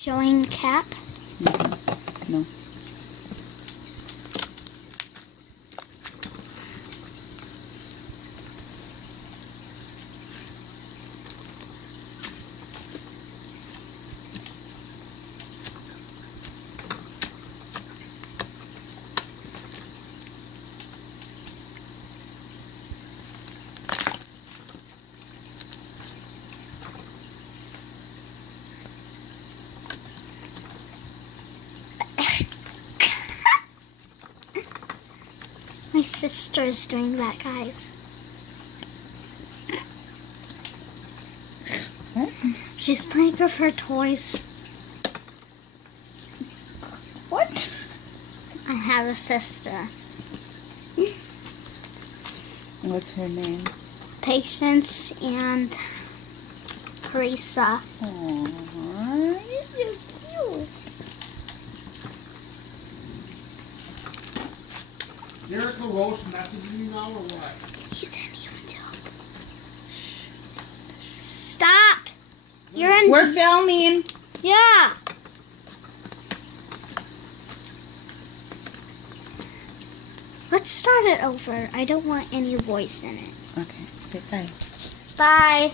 Showing cap. No. My sister is doing that, guys. What? She's playing with her toys. What? I have a sister. What's her name? Patience and Teresa. Aww, you're so cute. Derek LaRoche messaging you now or what? He's in YouTube. Stop! You're in. We're filming. Yeah. Let's start it over. I don't want any voice in it. Okay, say bye. Bye.